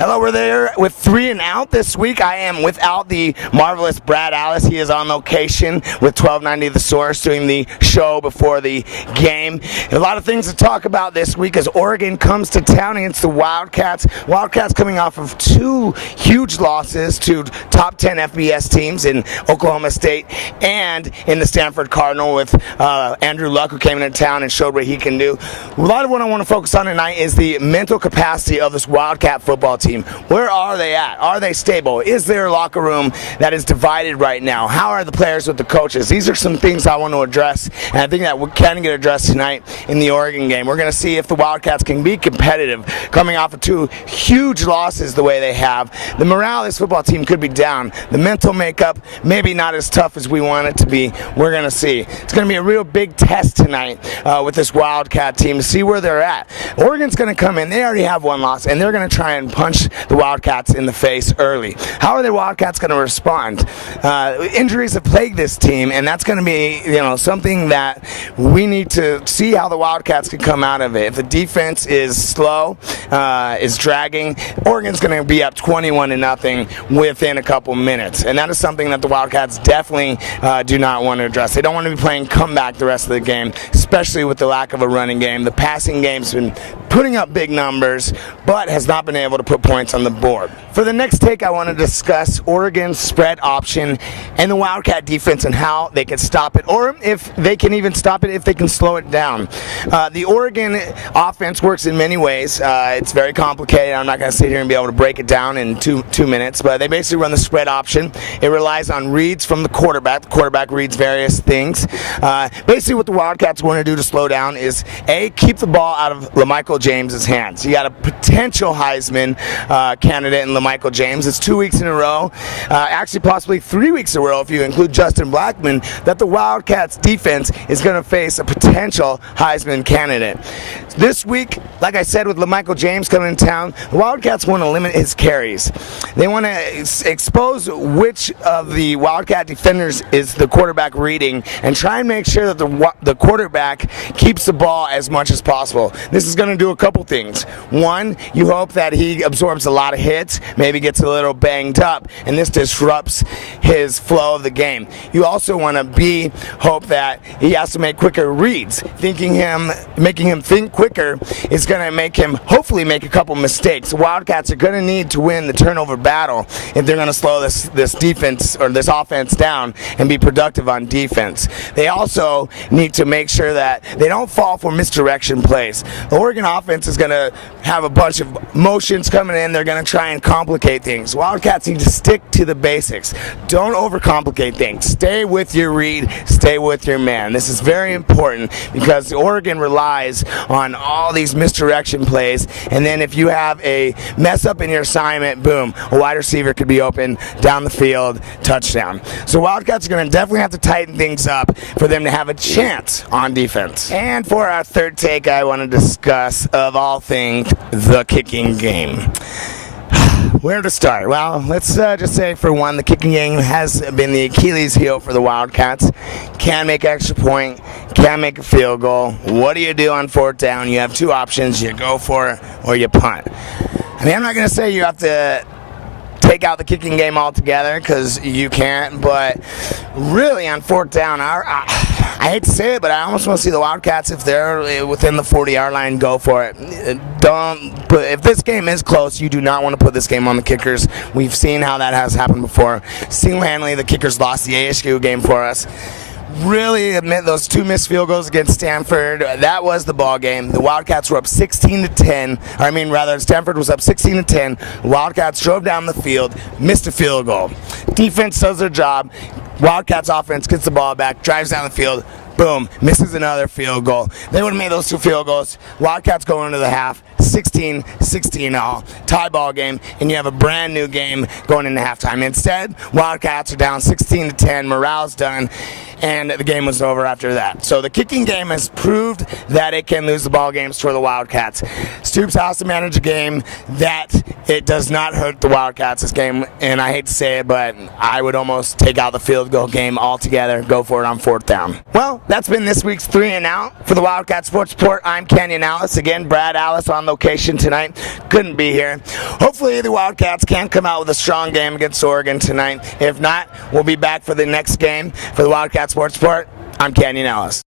Hello, we're there with 3 and Out this week. I am without the marvelous Brad Allis. He is on location with 1290 The Source doing the show before the game. A lot of things to talk about this week as Oregon comes to town against the Wildcats. Wildcats coming off of 2 huge losses to top 10 FBS teams in Oklahoma State and in the Stanford Cardinal with Andrew Luck, who came into town and showed what he can do. A lot of what I want to focus on tonight is the mental capacity of this Wildcat football team. Where are they at? Are they stable? Is there a locker room that is divided right now? How are the players with the coaches? These are some things I want to address, and I think that we can get addressed tonight in the Oregon game. We're going to see if the Wildcats can be competitive coming off of 2 huge losses the way they have. The morale of this football team could be down. The mental makeup maybe not as tough as we want it to be. We're going to see. It's going to be a real big test tonight with this Wildcat team to see where they're at. Oregon's going to come in. They already have 1 loss, and they're going to try and punch the Wildcats in the face early. How are the Wildcats going to respond? Injuries have plagued this team, and that's going to be, something that we need to see how the Wildcats can come out of it. If the defense is slow, is dragging, Oregon's going to be up 21-0 within a couple minutes, and that is something that the Wildcats definitely do not want to address. They don't want to be playing comeback the rest of the game, especially with the lack of a running game. The passing game's been putting up big numbers, but has not been able to put points on the board. For the next take, I want to discuss Oregon's spread option and the Wildcat defense and how they can stop it, or if they can even stop it, if they can slow it down. The Oregon offense works in many ways. It's very complicated. I'm not going to sit here and be able to break it down in two minutes, but they basically run the spread option. It relies on reads from the quarterback. The quarterback reads various things. Basically what the Wildcats want to do to slow down is, A, keep the ball out of LaMichael James's hands. You got a potential Heisman candidate in LaMichael James. It's 2 weeks in a row, actually possibly 3 weeks in a row if you include Justin Blackman, that the Wildcats defense is going to face a potential Heisman candidate. This week, like I said, with LaMichael James coming to town, the Wildcats want to limit his carries. They want to expose which of the Wildcat defenders is the quarterback reading and try and make sure that the quarterback keeps the ball as much as possible. This is going to do a couple things. One, you hope that he absorbs a lot of hits, maybe gets a little banged up, and this disrupts his flow of the game. You also want to hope that he has to make quicker reads. Making him think quicker is going to make him hopefully make a couple mistakes. The Wildcats are going to need to win the turnover battle if they're going to slow this defense or this offense down and be productive on defense. They also need to make sure that they don't fall for misdirection plays. The Oregon offense is going to have a bunch of motions coming in. They're going to try and complicate things. Wildcats need to stick to the basics. Don't overcomplicate things. Stay with your read. Stay with your man. This is very important because Oregon relies on all these misdirection plays, and then if you have a mess up in your assignment, boom, a wide receiver could be open down the field, touchdown. So Wildcats are going to definitely have to tighten things up for them to have a chance on defense. And for our third take, I want to discuss, of all things, the kicking game. Where to start? Well, let's just say, for one, the kicking game has been the Achilles heel for the Wildcats. Can make extra point, can make a field goal. What do you do on 4th down? You have 2 options. You go for it or you punt. I mean, I'm not going to say you have to take out the kicking game altogether, because you can't, but really on 4th down, I hate to say it, but I almost want to see the Wildcats, if they're within the 40-yard line, go for it. If this game is close, you do not want to put this game on the kickers. We've seen how that has happened before. Single-handedly, the kickers lost the ASU game for us. Really admit those 2 missed field goals against Stanford. That was the ball game. The Wildcats were up 16-10. Stanford was up 16-10. The Wildcats drove down the field, missed a field goal. Defense does their job. Wildcats offense gets the ball back, drives down the field, boom, misses another field goal. They would have made those 2 field goals. Wildcats go into the half, 16-16 all, tie ball game, and you have a brand new game going into halftime. Instead, Wildcats are down 16-10, morale's done, and the game was over after that. So the kicking game has proved that it can lose the ball games for the Wildcats. Stoops has to manage a game that it does not hurt the Wildcats this game, and I hate to say it, but I would almost take out the field goal game altogether, go for it on 4th down. Well, that's been this week's 3 and Out. For the Wildcat Sports Report, I'm Kenyon Allis. Again, Brad Allis on location tonight. Couldn't be here. Hopefully the Wildcats can come out with a strong game against Oregon tonight. If not, we'll be back for the next game. For the Wildcat Sports Report, I'm Kenyon Allis.